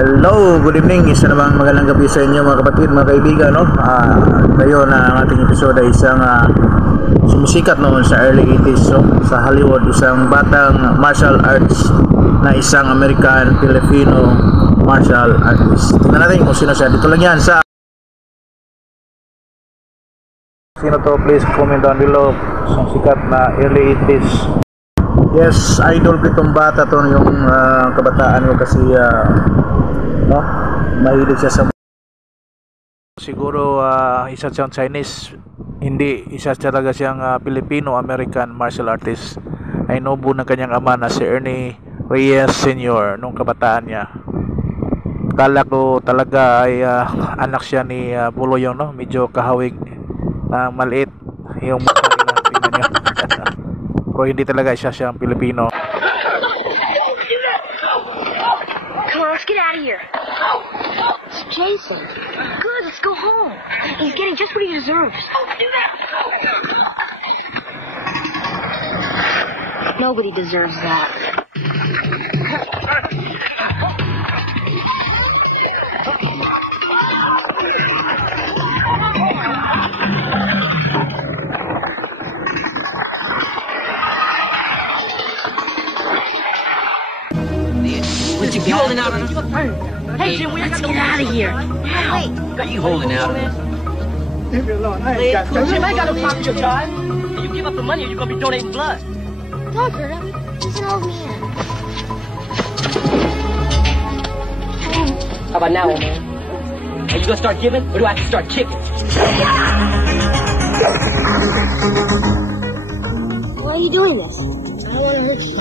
Hello, good evening. Isa namang magandang gabi sa inyo mga kapatid, mga kaibigan, no? Ngayon ang ating episode ay isang sumusikat noon sa early 80s, so, sa Hollywood, isang batang martial arts na isang American Filipino martial artist. Tingnan natin kung sino siya. Dito lang yan sa sino to, please comment down below. Isang sikat na early 80s. Yes, idol ko itong bata to, yung kabataan ko kasi no, mahilig siya sa siguro isa siyang Chinese, hindi, isa talaga siyang Filipino-American martial artist. Ay nobo ng kanyang ama na si Ernie Reyes Sr. nung kabataan niya. Kala ko talaga ay anak siya ni Buloyong, no? Medyo kahawig, maliit yung mukha niya, tingnan niyo. Pero hindi talaga siya siyang Pilipino. Come on, let's get out of here. It's Jason. Good, let's go home. He's getting just what he deserves. Nobody deserves that. You holding out? Hey, Jim, let's get out of here. Wait. Got you holding out? Leave me alone. I ain't got Jim, I ain't got no pocket your guy. You give up the money or you're gonna be donating blood. Don't hurt him. He's an old man. How about now, old man? Are you gonna start giving or do I have to start kicking? Why are you doing this? I don't want to hurt you.